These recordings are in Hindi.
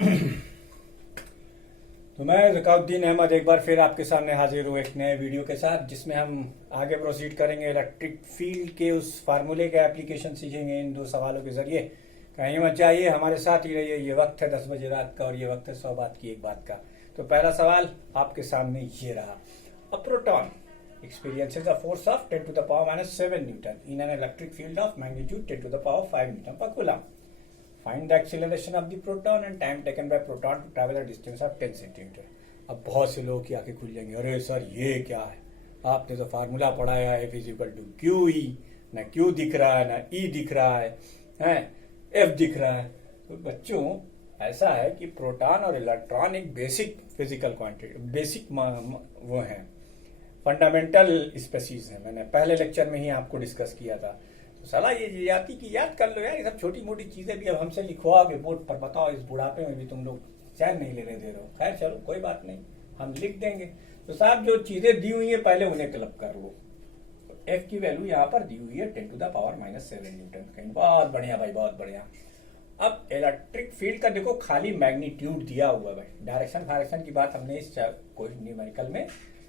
तो मैं ज़काउद्दीन अहमद एक बार फिर आपके सामने हाजिर हूँ एक नए वीडियो के साथ, जिसमें हम आगे प्रोसीड करेंगे। इलेक्ट्रिक फील्ड के उस फार्मूले के एप्लीकेशन सीखेंगे इन दो सवालों के जरिए। कहीं मत जाइए, हमारे साथ ही रहिए। ये वक्त है 10 बजे रात का और ये वक्त है 100 बात की एक बात का। तो पहला सवाल आपके सामने ये रहा। A proton experiences a force of 10 to the power minus 7 Newton in an electric field of magnitude 10 to the power 5 Newton per coulomb. Find the acceleration of the proton and time taken by proton to travel a distance of 10 centimeter. अब बहुत से लोग की आंखें खुल जाएंगे, अरे सर ये क्या है, आपने तो फार्मूला पढ़ाया है F equal to Q E, ना क्यू दिख रहा है ना ई दिख रहा है F दिख रहा है। तो बच्चों ऐसा है कि प्रोटॉन और इलेक्ट्रॉन एक बेसिक फिजिकल क्वांटिटी, बेसिक वो हैं, फंडामेंटल स्पेसीज है। मैंने पहले लेक्चर में ही आपको डिस्कस किया था। तो सलाह ये आती कि याद कर लो यार, ये सब छोटी मोटी चीजें भी अब हमसे लिखवाओगे बोर्ड पर, बताओ इस बुढ़ापे में भी तुम लोग चैन नहीं लेने दे रहे हो। खैर चलो कोई बात नहीं, हम लिख देंगे। तो साहब जो चीजें दी हुई है पहले उन्हें क्लब कर लो। तो एफ की वैल्यू यहाँ पर दी हुई है 10 to the power minus 7 Newton. कहीं बहुत बढ़िया भाई, बहुत बढ़िया। अब इलेक्ट्रिक फील्ड का देखो खाली मैग्नीट्यूड दिया हुआ भाई, डायरेक्शन फायरेक्शन की बात हमने इस कोई न्यूमेरिकल में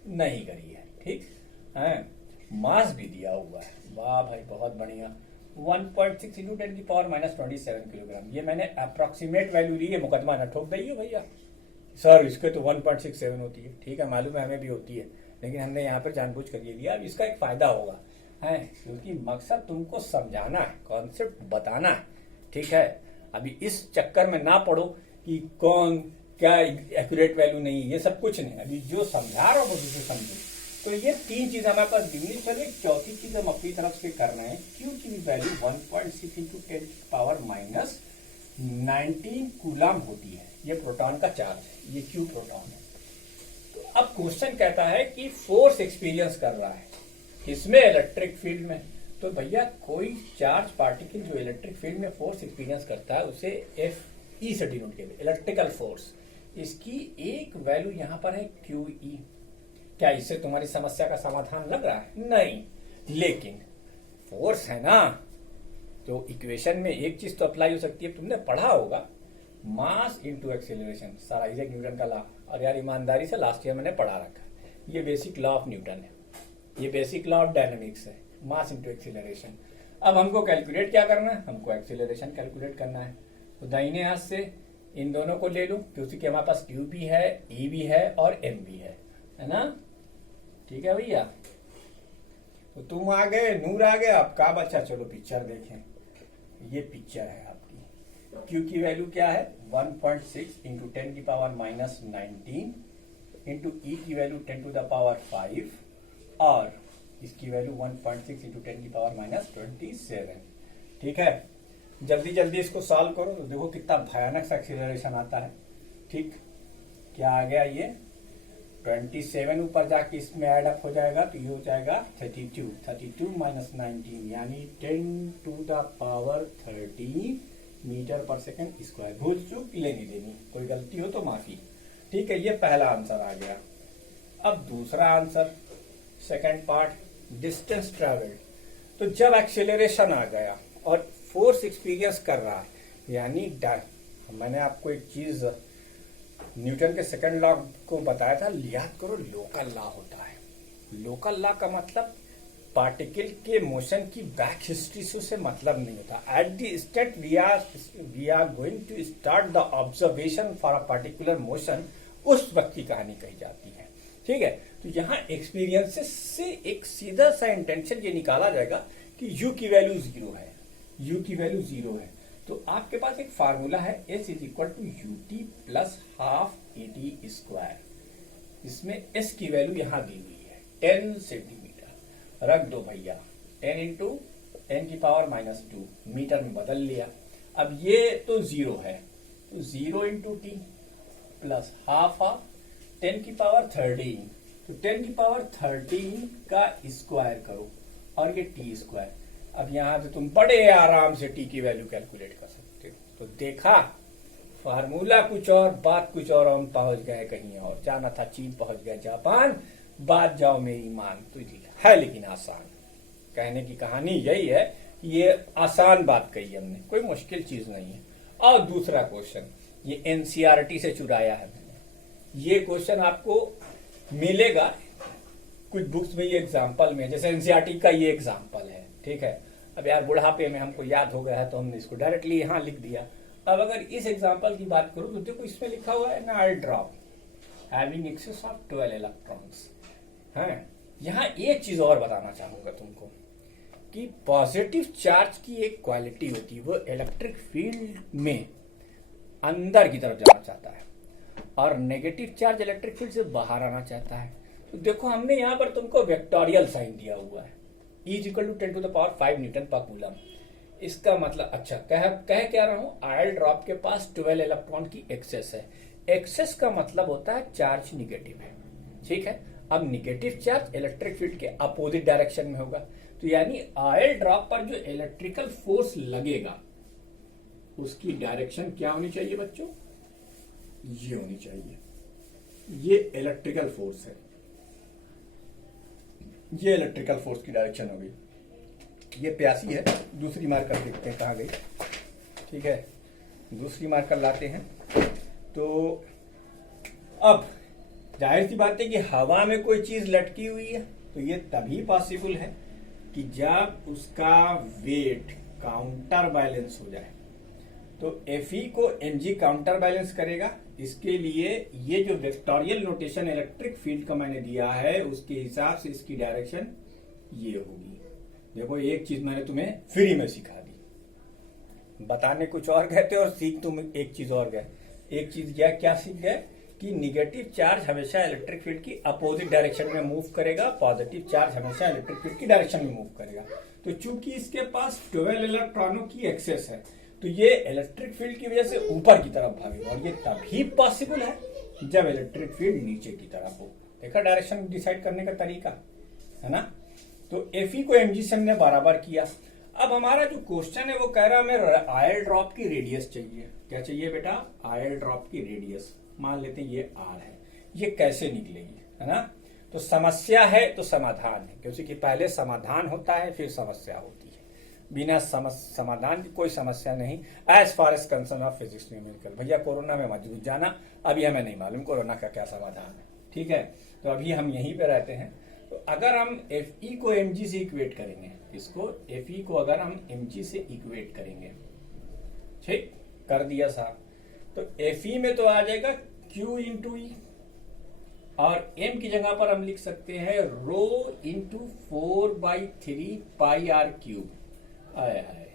नहीं करी है, ठीक है। मास भी दिया हुआ है, वाह भाई बहुत बढ़िया, 1.6 इंटू 10 की पावर माइनस 27 किलोग्राम। ये मैंने अप्रोक्सीमेट वैल्यू ली है, मुकदमा न ठोक दइए भैया। सर इसके तो 1.67 होती है, ठीक है मालूम है हमें भी होती है, लेकिन हमने यहाँ पर जानबूझ कर ये लिया। अब इसका एक फायदा होगा है, क्योंकि मकसद तुमको समझाना है, कॉन्सेप्ट बताना है, ठीक है। अभी इस चक्कर में ना पड़ो कि कौन क्या एक्यूरेट वैल्यू नहीं, ये सब कुछ नहीं। अभी जो समझा रहा हूँ उसे समझो। तो ये तीन चीज हमारे पास दी। चलिए चौथी चीज हम अपनी तरफ से कर रहे हैं। क्यू की value 1.6 into 10 power minus 19 coulomb होती है। ये प्रोटॉन का चार्ज है, ये क्यू प्रोटॉन है। तो अब क्वेश्चन कहता है कि फोर्स एक्सपीरियंस कर रहा है इसमें, इलेक्ट्रिक फील्ड में। तो भैया कोई चार्ज पार्टिकल जो इलेक्ट्रिक फील्ड में फोर्स एक्सपीरियंस करता है उसे एफ ई से डिनोट किया, इलेक्ट्रिकल फोर्स। इसकी एक वैल्यू यहां पर है क्यू ई। क्या इससे तुम्हारी समस्या का समाधान लग रहा है? नहीं, लेकिन फोर्स है ना, तो इक्वेशन में एक चीज तो अप्लाई हो सकती है, तुमने पढ़ा होगा, mass into acceleration, sir Isaac Newton का लॉ। और यार ईमानदारी से लास्ट ईयर मैंने पढ़ा रखा है, ये बेसिक लॉ ऑफ न्यूटन है, ये बेसिक लॉ ऑफ डायनेमिक्स है, मास इनटू एक्सेलरेशन। अब हमको कैलकुलेट क्या करना है, हमको एक्सेलरेशन कैलकुलेट करना है। तो दाहिने हाथ से इन दोनों को ले लो, क्योंकि हमारे पास क्यू भी है, ई भी है और एम भी है ना, ठीक है भैया। तो तुम आ गए, नूर आ गया, अब का बच्चा, चलो पिक्चर देखें। ये पिक्चर है आपकी। क्यू की वैल्यू क्या है 1.6 इंटू 10 की पावर माइनस 19 इंटू ई की वैल्यू 10 टू द पावर 5 और इसकी वैल्यू 1.6 इंटू 10 की पावर माइनस 27, ठीक है। जल्दी जल्दी इसको सॉल्व करो तो देखो कितना भयानक सा एक्सीलरेशन आता है, ठीक। क्या आ गया ये 27 ऊपर जाके इसमें ऐड अप हो जाएगा, तो ये हो जाएगा 32 माइनस 19 यानी 10 टू द पावर 30 मीटर पर सेकंड स्क्वायर। भूल चूक लेनी देनी, कोई गलती हो तो माफी, ठीक है। ये पहला आंसर आ गया। अब दूसरा answer, second part, distance travelled. तो जब एक्सेलरेशन आ गया और फोर्स एक्सपीरियंस कर रहा है, यानी मैंने आपको एक चीज न्यूटन के सेकंड लॉ को बताया था, याद करो, लोकल लॉ होता है। लोकल लॉ का मतलब पार्टिकल के मोशन की बैक हिस्ट्री से मतलब नहीं होता। At the instant we are going to start the observation for a particular motion, उस वक्त की कहानी कही जाती है, ठीक है। तो यहाँ एक्सपीरियंसेस से एक सीधा सा इंटेंशन ये निकाला जाएगा कि यू की वैल्यू 0 है, यू की वैल्यू 0 है। तो आपके पास एक फार्मूला है S is equal to u t plus half a t square. इसमें S की वैल्यू यहां दी हुई है 10 सेंटीमीटर, रख दो भैया 10 इंटू 10 की पावर माइनस 2 मीटर में बदल लिया। अब ये तो 0 है, तो 0 into T plus half of 10 की पावर 13, तो 10 की पावर 13 का स्क्वायर करो और ये टी स्क्वायर। अब यहां से तुम बड़े आराम से टी की वैल्यू कैलकुलेट कर सकते हो। तो देखा, फार्मूला कुछ और बात कुछ और, हम पहुंच गए कहीं और, जाना था चीन पहुंच गए जापान, बात जाओ मेरी मान। तो है लेकिन आसान, कहने की कहानी यही है, ये आसान बात कही हमने, कोई मुश्किल चीज नहीं है। और दूसरा क्वेश्चन, ये एनसीईआरटी से चुराया है मैंने। ये क्वेश्चन आपको मिलेगा कुछ बुक्स में, ये एग्जाम्पल में, जैसे एनसीईआरटी का ये एग्जाम्पल है, ठीक है। अब यार बुढ़ापे में हमको याद हो गया है तो हमने इसको डायरेक्टली यहाँ लिख दिया। अब अगर इस एग्जाम्पल की बात करूं तो देखो इसमें लिखा हुआ है ना, oil drop having excess of 12 electrons है। यहाँ एक चीज और बताना चाहूंगा तुमको कि पॉजिटिव चार्ज की एक क्वालिटी होती है, वो इलेक्ट्रिक फील्ड में अंदर की तरफ जाना चाहता है और नेगेटिव चार्ज इलेक्ट्रिक फील्ड से बाहर आना चाहता है। तो देखो हमने यहाँ पर तुमको वेक्टोरियल साइन दिया हुआ है, E = 10⁵ न्यूटन पर कूलम। इसका मतलब अच्छा कह क्या रहा हूं, आयल ड्रॉप के पास 12 इलेक्ट्रॉन की एक्सेस है। एक्सेस का मतलब होता है चार्ज निगेटिव है, ठीक है। अब निगेटिव चार्ज इलेक्ट्रिक फील्ड के अपोजिट डायरेक्शन में होगा, तो यानी आयल ड्रॉप पर जो इलेक्ट्रिकल फोर्स लगेगा उसकी डायरेक्शन क्या होनी चाहिए बच्चों, ये होनी चाहिए। ये इलेक्ट्रिकल फोर्स है, ये इलेक्ट्रिकल फोर्स की डायरेक्शन हो गई। ये प्यासी है, दूसरी मार्कर देखते हैं कहाँ गई, ठीक है। दूसरी मार्कर लाते हैं। तो अब जाहिर सी बात है कि हवा में कोई चीज लटकी हुई है तो ये तभी पॉसिबल है कि जब उसका वेट काउंटर बैलेंस हो जाए। तो Fe को mg काउंटर बैलेंस करेगा। इसके लिए ये जो वेक्टोरियल नोटेशन इलेक्ट्रिक फील्ड का मैंने दिया है उसके हिसाब से इसकी डायरेक्शन ये होगी। देखो एक चीज मैंने तुम्हें फ्री में सिखा दी, बताने कुछ और गए थे और सीख तुम एक चीज और गए। एक चीज क्या सीख गए कि निगेटिव चार्ज हमेशा इलेक्ट्रिक फील्ड की अपोजिट डायरेक्शन में मूव करेगा, पॉजिटिव चार्ज हमेशा इलेक्ट्रिक फील्ड की डायरेक्शन में मूव करेगा। तो चूंकि इसके पास 12 इलेक्ट्रॉनों की एक्सेस है तो ये इलेक्ट्रिक फील्ड की वजह से ऊपर की तरफ भागेगा, और ये तभी पॉसिबल है जब इलेक्ट्रिक फील्ड नीचे की तरफ हो। देखा डायरेक्शन डिसाइड करने का तरीका है ना। तो Fe को mg से हमने बराबर किया। अब हमारा जो क्वेश्चन है वो कह रहा हमें आयल ड्रॉप की रेडियस चाहिए। क्या चाहिए बेटा, आयल ड्रॉप की रेडियस। मान लेते हैं ये r है, ये कैसे निकलेगी, है ना। तो समस्या है तो समाधान है, क्योंकि पहले समाधान होता है फिर समस्या होती है। बिना समाधान की कोई समस्या नहीं। As far as concern of physics numerical, भैया कोरोना में मत घुस जाना, अभी हमें नहीं मालूम कोरोना का क्या समाधान है, ठीक है। तो अभी हम यहीं पे रहते हैं। तो अगर हम Fe को mg से इक्वेट करेंगे, इसको Fe को अगर हम mg से इक्वेट करेंगे, ठीक कर दिया साहब, तो Fe में तो आ जाएगा Q × E और m की जगह पर हम लिख सकते हैं रो × 4/3 πr³। आए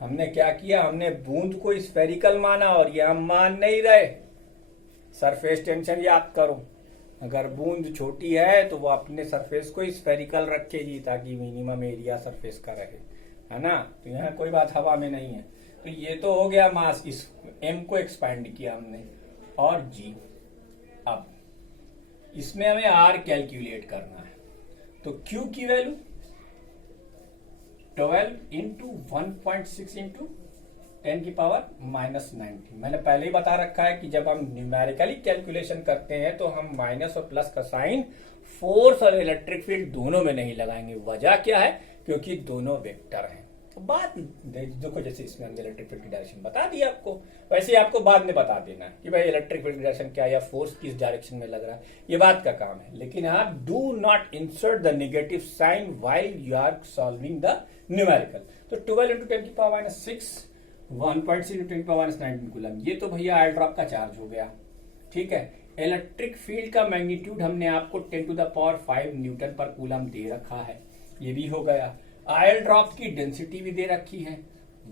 हमने क्या किया, हमने बूंद को स्फेरिकल माना और ये हम मान नहीं रहे। सरफेस टेंशन याद करो, अगर बूंद छोटी है तो वो अपने सरफेस को स्फेरिकल रखेगी ताकि मिनिमम एरिया सरफेस का रहे, है ना। तो यहाँ कोई बात हवा में नहीं है। तो ये तो हो गया मास, इस m को एक्सपैंड किया हमने और g। अब इसमें हमें r कैलकुलेट करना है। तो q की वैल्यू 12 × 1.6 × 10⁻⁻⁹। मैंने पहले ही बता रखा है कि जब हम न्यूमेरिकली कैलकुलेशन करते हैं तो हम माइनस और प्लस का साइन फोर्स और इलेक्ट्रिक फील्ड दोनों में नहीं लगाएंगे। वजह क्या है, क्योंकि दोनों वेक्टर हैं। तो बात देखो, जैसे इसमें हमने इलेक्ट्रिक फील्ड की डायरेक्शन बता दी आपको, वैसे ही आपको बाद में बता देना है कि भाई इलेक्ट्रिक फील्ड की डायरेक्शन क्या है या फोर्स किस डायरेक्शन में लग रहा है, ये बात का काम है। लेकिन आप do not insert the negative sign while you are solving the numerical. तो 12 × 10⁻⁶ 1.6 × 10⁻⁹ कूलम, ये तो भैया आयल ड्रॉप का चार्ज हो गया, ठीक है। इलेक्ट्रिक फील्ड का मैग्नीट्यूड हमने आपको 10⁵ न्यूटन पर कूलम दे रखा है, ये भी हो गया। आयल ड्रॉप की डेंसिटी भी दे रखी है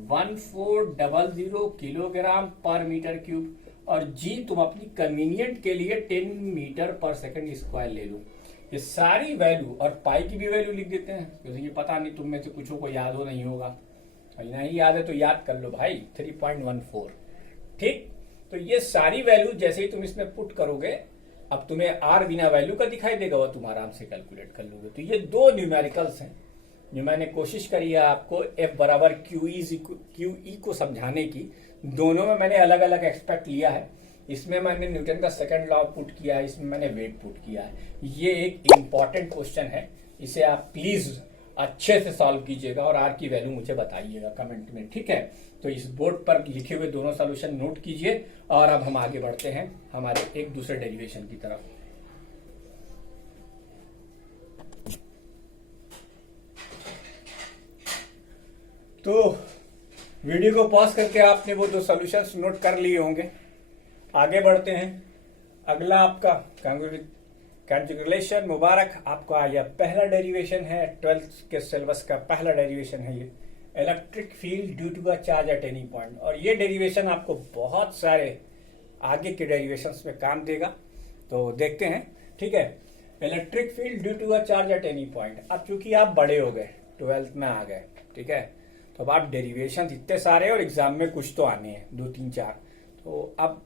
1400 किलोग्राम पर मीटर क्यूब, और जी तुम अपनी कन्वीनियंट के लिए 10 मीटर पर सेकंड स्क्वायर ले लो। ये सारी वैल्यू और पाई की भी वैल्यू लिख देते हैं, क्योंकि ये पता नहीं तुम में से कुछ को याद हो नहीं होगा, नहीं याद है तो याद कर लो भाई, 3.14, ठीक। तो ये सारी वैल्यू जैसे ही तुम इसमें पुट करोगे, अब तुम्हें आर बिना वैल्यू का दिखाई देगा, वो तुम आराम से कैलकुलेट कर लोगे। तो ये दो न्यूमेरिकल्स हैं जो मैंने कोशिश करी है आपको F बराबर QE को समझाने की। दोनों में मैंने अलग अलग एक्सपेक्ट लिया है। इसमें मैंने न्यूटन का सेकंड लॉ पुट किया है, इसमें मैंने वेट पुट किया है। ये एक इम्पॉर्टेंट क्वेश्चन है, इसे आप प्लीज अच्छे से सॉल्व कीजिएगा और आर की वैल्यू मुझे बताइएगा कमेंट में, ठीक है। तो इस बोर्ड पर लिखे हुए दोनों सॉल्यूशन नोट कीजिए और अब हम आगे बढ़ते हैं हमारे एक दूसरे डेरिवेशन की तरफ। तो वीडियो को पॉज करके आपने वो दो सॉल्यूशंस नोट कर लिए होंगे। आगे बढ़ते हैं। अगला आपका कंग्रेचुलेशन, मुबारक, आपका यह पहला डेरिवेशन है, 12th के सिलेबस का पहला डेरिवेशन है ये, electric field due to a charge at any point. और ये डेरिवेशन आपको बहुत सारे आगे के डेरिवेशंस में काम देगा, तो देखते हैं, ठीक है। Electric field due to a charge at any point. अब चूंकि आप बड़े हो गए, 12th में आ गए, ठीक है, तो अब आप डेरिवेशन इतने सारे और एग्जाम में कुछ तो आने हैं, 2 3 4, तो अब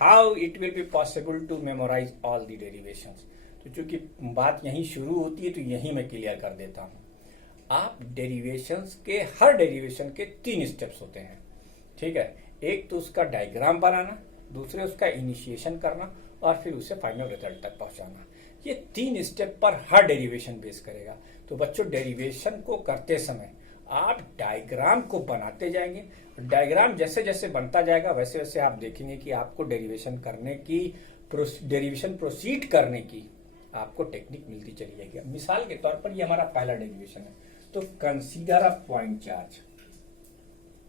how it will be possible to memorise all the derivations. तो चूंकि बात यहीं शुरू होती है तो यहीं मैं क्लियर कर देता हूं। आप डेरिवेशंस के, हर डेरिवेशन के 3 स्टेप्स होते हैं, ठीक है। एक तो उसका डायग्राम बनाना, दूसरे उसका इनिशिएशन करना और फिर उसे फाइनल रिजल्ट तक पहुंचाना। ये 3 स्टेप पर हर डेरिवेशन बेस करेगा। तो बच्चों, डेरिवेशन को करते समय आप डायग्राम को बनाते जाएंगे। डायग्राम जैसे जैसे बनता जाएगा वैसे वैसे आप देखेंगे कि आपको डेरिवेशन करने की, डेरिवेशन प्रोसीड करने की आपको टेक्निक मिलती चली जाएगी। मिसाल के तौर पर ये हमारा पहला डेरिवेशन है, तो consider a point charge,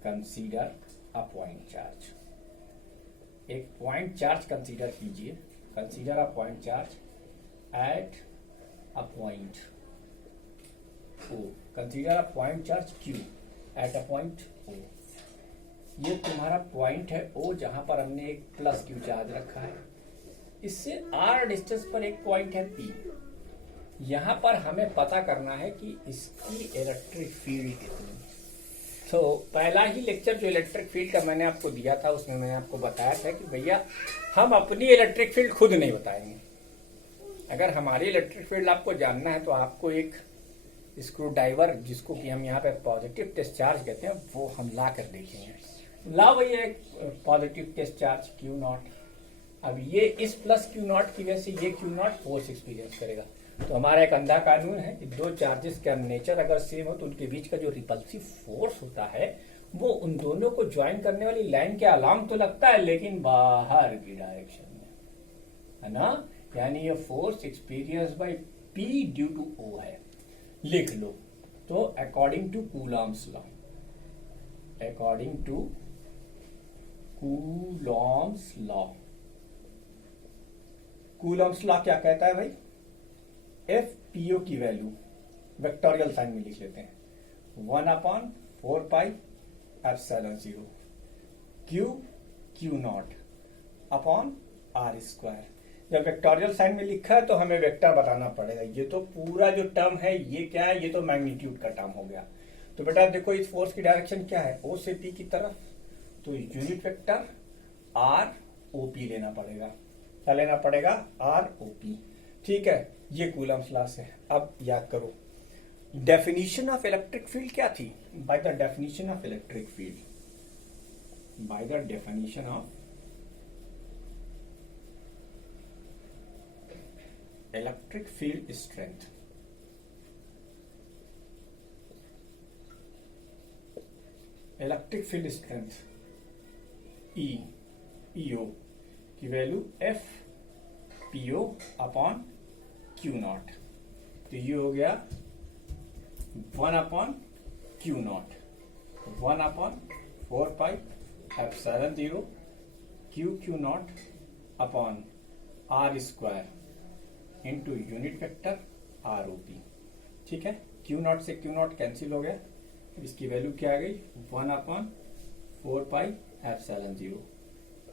consider a point charge, एक पॉइंट चार्ज कंसीडर कीजिए, consider a point charge at a point O, consider a point charge Q at a point O। ये तुम्हारा पॉइंट है O, जहां पर हमने एक प्लस Q चार्ज रखा है। इससे R डिस्टेंस पर एक पॉइंट है P। यहां पर हमें पता करना है कि इसकी इलेक्ट्रिक फील्ड कितनी। तो पहला ही लेक्चर जो इलेक्ट्रिक फील्ड का मैंने आपको दिया था, उसमें मैंने आपको बताया था कि भैया हम अपनी इलेक्ट्रिक फील्ड खुद नहीं बताएंगे। अगर हमारी इलेक्ट्रिक फील्ड आपको जानना है तो आपको एक स्क्रू ड्राइवर, जिसको कि हम यहाँ पे पॉजिटिव टेस्ट चार्ज कहते हैं, वो हम ला कर देखेंगे। ला भैया एक पॉजिटिव टेस्ट चार्ज Q0। अब ये इस प्लस Q0 की वजह से ये Q0 फोर्स एक्सपीरियंस करेगा। तो हमारा एक अंधा कानून है कि दो चार्जेस का नेचर अगर सेम हो तो उनके बीच का जो रिपल्सिव फोर्स होता है वो उन दोनों को ज्वाइन करने वाली लाइन के अलांग तो लगता है, लेकिन बाहर की डायरेक्शन में, है ना। यानी ये force experience by P due to O है। लिख लो। तो according to Coulomb's law, according to Coulomb's law, Coulomb's law क्या कहता है भाई, एफ पीओ की वैल्यू वेक्टोरियल साइन में लिख लेते हैं, 1/4πε0 Q0 अपॉन R स्क्वायर। जब वेक्टोरियल साइन में लिखा है तो हमें वेक्टर बताना पड़ेगा। ये तो पूरा जो टर्म है ये क्या है, ये तो मैग्नीट्यूड का टर्म हो गया। तो बेटा देखो, इस फोर्स की डायरेक्शन क्या है, O से P की तरफ, तो यूनिट वेक्टर ROP लेना पड़ेगा। क्या लेना पड़ेगा, ROP, ठीक है। ये कूलम्स लॉ से। अब याद करो, डेफिनेशन ऑफ इलेक्ट्रिक फील्ड क्या थी, by the definition of electric field, by the definition of electric field strength, electric field strength EO की वैल्यू FPO अपॉन Q0। तो ये हो गया 1/Q0, 1/4πε0 Q0 upon R square into unit vector ROP, ठीक है। Q0 से Q0 कैंसिल हो गया, इसकी वैल्यू क्या आ गई, 1/4πε0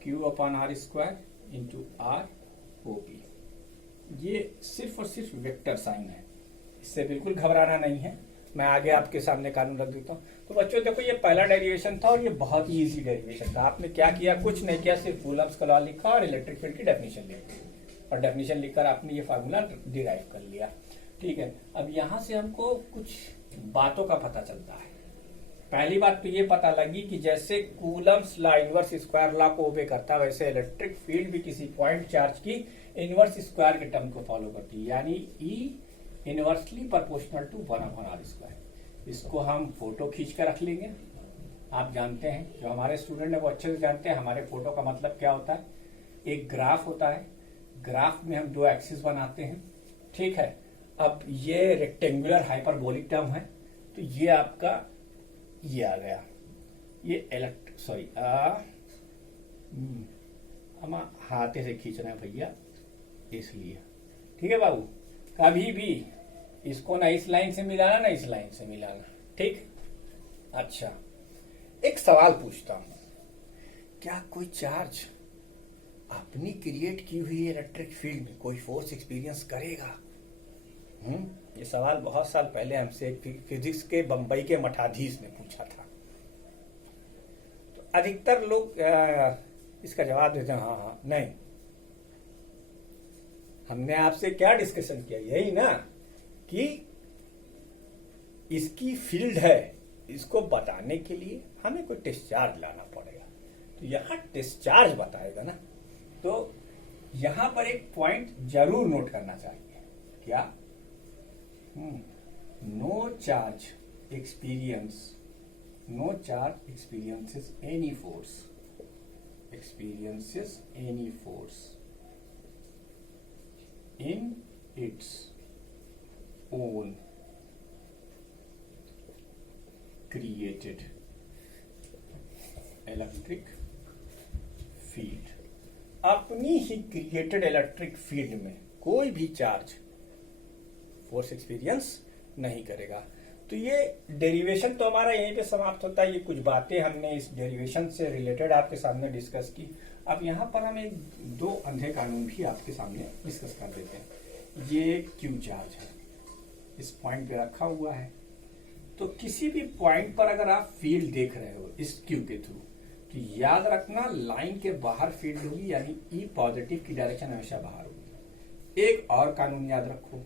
Q upon R square into ROP। ये सिर्फ और सिर्फ वेक्टर साइन है, इससे बिल्कुल घबराना नहीं है। मैं आगे आपके सामने कानून रख देता हूँ। तो बच्चों देखो, ये पहला डेरिवेशन था और ये बहुत ही इजी डेरिवेशन था। आपने क्या किया, कुछ नहीं किया, सिर्फ कूलम्स का लॉ लिखा और इलेक्ट्रिक फील्ड की डेफिनेशन लिखी, और डेफिनेशन लिखकर आपने ये फार्मूला डिराइव कर लिया, ठीक है। अब यहाँ से हमको कुछ बातों का पता चलता है। पहली बात तो ये पता लगी कि जैसे Coulomb's law inverse square law को ओबे करता है, वैसे इलेक्ट्रिक फील्ड भी किसी पॉइंट चार्ज की इनवर्स स्क्वायर के टर्म को फॉलो करती है। यानी E inversely proportional to 1/r²। इसको हम फोटो खींच कर रख लेंगे। आप जानते हैं, जो हमारे स्टूडेंट है वो अच्छे से जानते हैं हमारे फोटो का मतलब क्या होता है। एक ग्राफ होता है, ग्राफ में हम 2 एक्सिस बनाते हैं, ठीक है। अब ये रेक्टेंगुलर हाइपरबोलिक टर्म है, तो ये आपका ये आ गया, ये हम हाथे से खींच रहे हैं भैया, इसलिए ठीक है बाबू। कभी भी इसको ना इस लाइन से मिलाना ना इस लाइन से मिलाना, ठीक। अच्छा, एक सवाल पूछता हूं, क्या कोई चार्ज अपनी क्रिएट की हुई इलेक्ट्रिक फील्ड में कोई फोर्स एक्सपीरियंस करेगा? ये सवाल बहुत साल पहले हमसे फिजिक्स के बंबई के मठाधीश ने पूछा था। तो अधिकतर लोग इसका जवाब देते हैं हाँ हाँ नहीं। हमने आपसे क्या डिस्कशन किया, यही ना कि इसकी फील्ड है, इसको बताने के लिए हमें कोई डिस्चार्ज लाना पड़ेगा। तो यहां डिस्चार्ज बताएगा ना, तो यहां पर एक पॉइंट जरूर नोट करना चाहिए। क्या? No charge experiences any force in its own created electric field। अपनी ही क्रिएटेड इलेक्ट्रिक फील्ड में कोई भी चार्ज फोर्स एक्सपीरियंस नहीं करेगा। तो ये डेरिवेशन तो हमारा यहीं पे समाप्त होता है। ये कुछ बातें हमने इस डेरिवेशन से रिलेटेड आपके सामने डिस्कस की। अब यहाँ पर हम एक 2 अंधे कानून भी आपके सामने डिस्कस कर देते हैं। ये क्यू चार्ज है, इस पॉइंट पे रखा हुआ है। तो किसी भी पॉइंट पर अगर आप फील्ड देख रहे हो इस क्यू के थ्रू, तो याद रखना लाइन के बाहर फील्ड होगी, यानी ई पॉजिटिव की डायरेक्शन हमेशा बाहर होगी। एक और कानून याद रखो,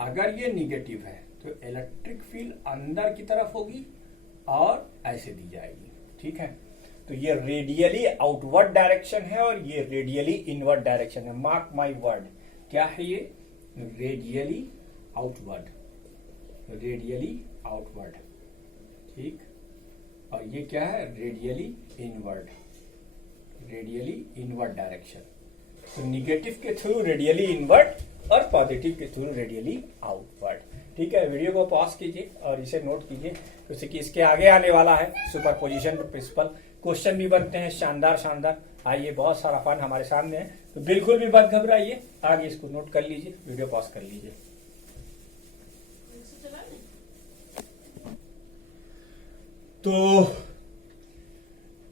अगर ये निगेटिव है तो इलेक्ट्रिक फील्ड अंदर की तरफ होगी और ऐसे दी जाएगी, ठीक है। तो ये रेडियली आउटवर्ड डायरेक्शन है और ये रेडियली इनवर्ड डायरेक्शन है। मार्क माय वर्ड, क्या है ये? रेडियली आउटवर्ड, रेडियली आउटवर्ड, ठीक। और ये क्या है? Radially inward, radially inward direction. तो निगेटिव के थ्रू रेडियली इनवर्ड और पॉजिटिव के थ्रू रेडियली आउटवर्ड, ठीक है। वीडियो को पॉज कीजिए और इसे नोट कीजिए, जैसे कि इसके आगे आने वाला है सुपरपोजिशन प्रिंसिपल। क्वेश्चन भी बनते हैं शानदार शानदार। आइए, बहुत सारा फन हमारे सामने है, तो बिल्कुल भी मत घबराइए, आगे इसको नोट कर लीजिए, वीडियो पॉज कर लीजिए। तो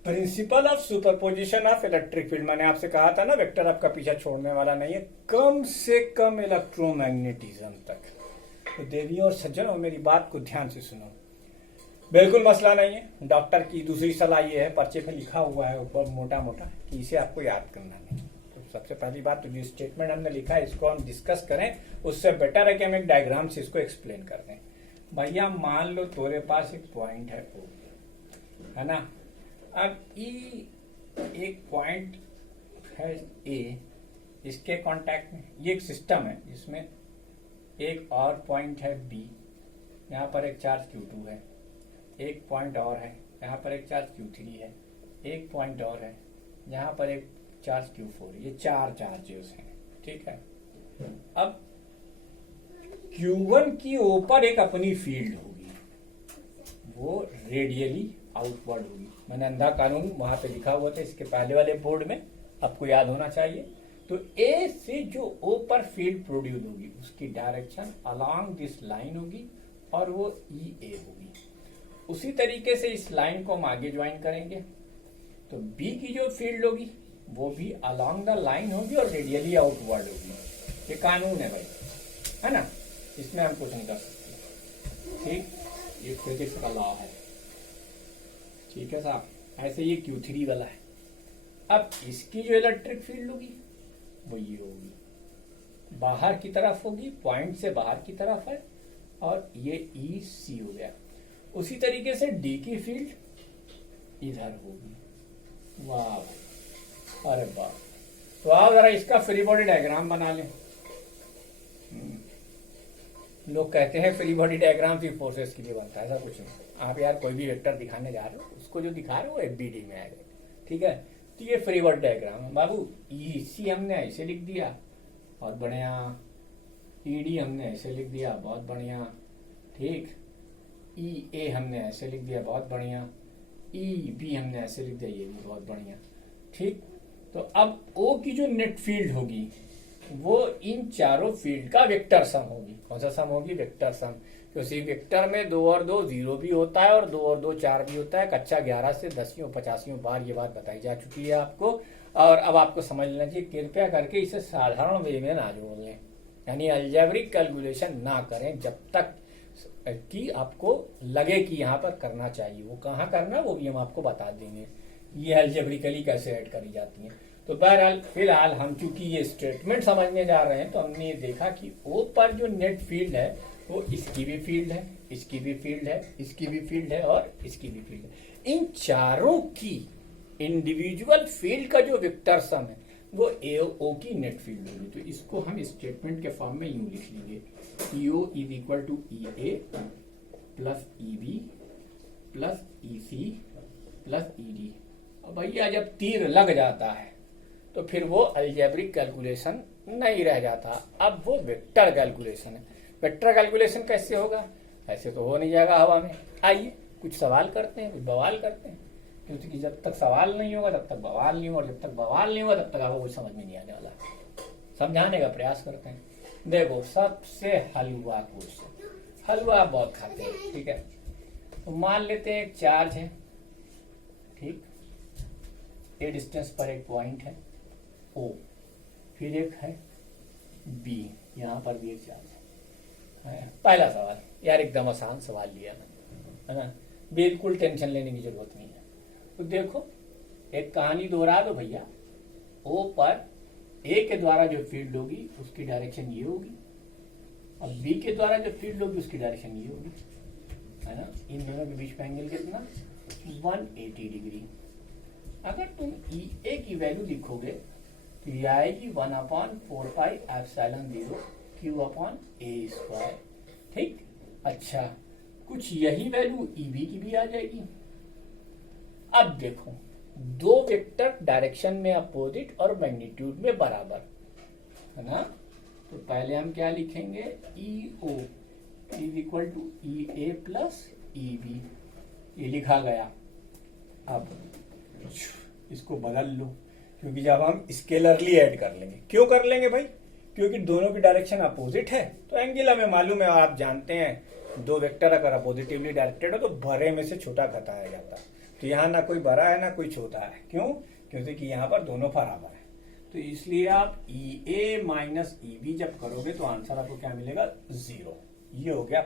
principle of superposition of electric field, मैंने आपसे कहा था ना वेक्टर आपका पीछा छोड़ने वाला नहीं है, कम से कम इलेक्ट्रोमैग्नेटिज्म तक। तो देवियों और सज्जनों, मेरी बात को ध्यान से सुनो, बिल्कुल मसला नहीं है। डॉक्टर की दूसरी सलाह ये है, पर्चे पे लिखा हुआ है ऊपर मोटा मोटा, कि इसे आपको याद करना नहीं। तो सबसे पहली बात, तो जो स्टेटमेंट हमने लिखा है इसको हम डिस्कस करें, उससे बेटर है कि हम एक डायग्राम से इसको एक्सप्लेन कर दें। भैया मान लो तुम्हारे पास एक पॉइंट है O, है ना। अब ई एक पॉइंट है A, इसके कांटेक्ट में ये एक सिस्टम है जिसमें एक और पॉइंट है B, यहाँ पर एक चार्ज Q2 है, एक पॉइंट और है, यहाँ पर एक चार्ज Q3 है, एक पॉइंट और है, यहाँ पर एक चार्ज Q4। ये 4 चार्जेस हैं, ठीक है। अब Q1 की ऊपर एक अपनी फील्ड होगी, वो रेडियली आउटवर्ड होगी। मैंने अंधा कानून वहां पे लिखा हुआ था इसके पहले वाले बोर्ड में, आपको याद होना चाहिए। तो A से जो O पर फील्ड प्रोड्यूस होगी उसकी डायरेक्शन अलोंग दिस लाइन होगी और वो EA होगी। उसी तरीके से इस लाइन को हम आगे ज्वाइन करेंगे, तो B की जो फील्ड होगी वो भी अलोंग द लाइन होगी और रेडियली आउटवर्ड होगी। ये कानून है भाई, है ना, इसमें हम कुछ नहीं कर सकते, ठीक। ये फिजिक्स का लॉ है, ठीक है साहब। ऐसे ये Q3 वाला है। अब इसकी जो इलेक्ट्रिक फील्ड होगी वो ये होगी, बाहर की तरफ होगी, पॉइंट से बाहर की तरफ है, और ये EC हो गया। उसी तरीके से D की फील्ड इधर होगी। वाह, अरे वाह। तो आओ जरा इसका फ्री बॉडी डायग्राम बना लें। लोग कहते हैं फ्री बॉडी डायग्राम सिर्फ फोर्सेस के लिए बनता है, ऐसा कुछ नहीं। आप यार कोई भी वेक्टर दिखाने जा रहे हो, उसको जो दिखा रहे हो वो एफबीडी में आएगा, ठीक है। तो ये फ्री बॉडी डायग्राम है बाबू। ईसी हमने ऐसे लिख दिया, बहुत बढ़िया। ईडी हमने ऐसे लिख दिया, बहुत बढ़िया, ठीक। ई ए हमने ऐसे लिख दिया, बहुत बढ़िया। ई बी हमने ऐसे लिख दिया, ये भी बहुत बढ़िया, ठीक। तो अब ओ की जो नेट फील्ड होगी वो इन चारों फील्ड का वेक्टर सम होगी। कौन सा सम होगी? Vector sum. क्योंकि वेक्टर में 2 और 2 0 भी होता है और 2 और 2 4 भी होता है। कक्षा 11 से 10वीं 85वीं बार ये बात बताई जा चुकी है आपको, और अब आपको समझ लेना चाहिए। कृपया करके इसे साधारण वे में ना जोड़ लें, यानी अलजेब्रिक कैलकुलेशन ना करें जब तक कि आपको लगे कि यहाँ पर करना चाहिए। वो कहाँ करना वो भी हम आपको बता देंगे, ये अलजेब्रिकली कैसे ऐड करी जाती है। तो बहरहाल फिलहाल हम चूंकि ये स्टेटमेंट समझने जा रहे हैं, तो हमने ये देखा कि ओ पर जो नेट फील्ड है वो इसकी भी फील्ड है, इसकी भी फील्ड है, इसकी भी फील्ड है और इसकी भी फील्ड है। इन चारों की इंडिविजुअल फील्ड का जो वेक्टर सम है वो ए ओ की नेट फील्ड होगी। तो इसको हम स्टेटमेंट के फॉर्म में यूं लिख लेंगे, EO is equal to E A plus E B plus E C plus E D. और भैया जब तीर लग जाता है तो फिर वो अलजेब्रिक कैलकुलेशन नहीं रह जाता, अब वो वेक्टर कैलकुलेशन है। वेक्टर कैलकुलेशन कैसे होगा? ऐसे तो हो नहीं जाएगा हवा में। आइए कुछ सवाल करते हैं, कुछ बवाल करते हैं, क्योंकि जब तक सवाल नहीं होगा तब तक बवाल नहीं होगा, और जब तक बवाल नहीं होगा तब तक आपको कुछ समझ में नहीं आने वाला। समझाने का प्रयास करते हैं। देखो सबसे हलवा क्वेश्चन, हलवा आप बहुत खाते हैं, ठीक है। तो मान लेते हैं एक चार्ज है, ठीक, ए डिस्टेंस पर एक पॉइंट है ओ, फिर एक है बी, यहां पर भी एक चार्ज है। पहला सवाल यार एकदम आसान सवाल लिया है ना, बिल्कुल टेंशन लेने की जरूरत नहीं है। तो देखो एक कहानी दोहरा दो भैया, ओ पर ए के द्वारा जो फील्ड होगी उसकी डायरेक्शन ये होगी, और बी के द्वारा जो फील्ड होगी उसकी डायरेक्शन ये होगी, है ना। इन दोनों के बीच का एंगल कितना? 180 डिग्री। अगर तुम ई ए की वैल्यू लिखोगे तो ये आएगी 1/4πε0 Q/a², ठीक। अच्छा, कुछ यही वैल्यू ई बी की भी आ जाएगी। अब देखो दो वेक्टर डायरेक्शन में अपोजिट और मैग्नीट्यूड में बराबर, है ना। तो पहले हम क्या लिखेंगे? E O is equal to E A plus E B, ये लिखा गया। अब इसको बदल लो, क्योंकि जब हम स्केलरली ऐड कर लेंगे, क्यों कर लेंगे भाई? क्योंकि दोनों की डायरेक्शन अपोजिट है, तो एंगल हमें मालूम है। और आप जानते हैं दो वेक्टर अगर अपोजिटिवली डायरेक्टेड हो तो बड़े में से छोटा घटाया जाता है। तो यहाँ ना कोई बड़ा है ना कोई छोटा है, क्यों? क्योंकि यहाँ पर दोनों बराबर है। तो इसलिए आप ई ए माइनस ई बी जब करोगे तो आंसर आपको क्या मिलेगा? 0। ये हो गया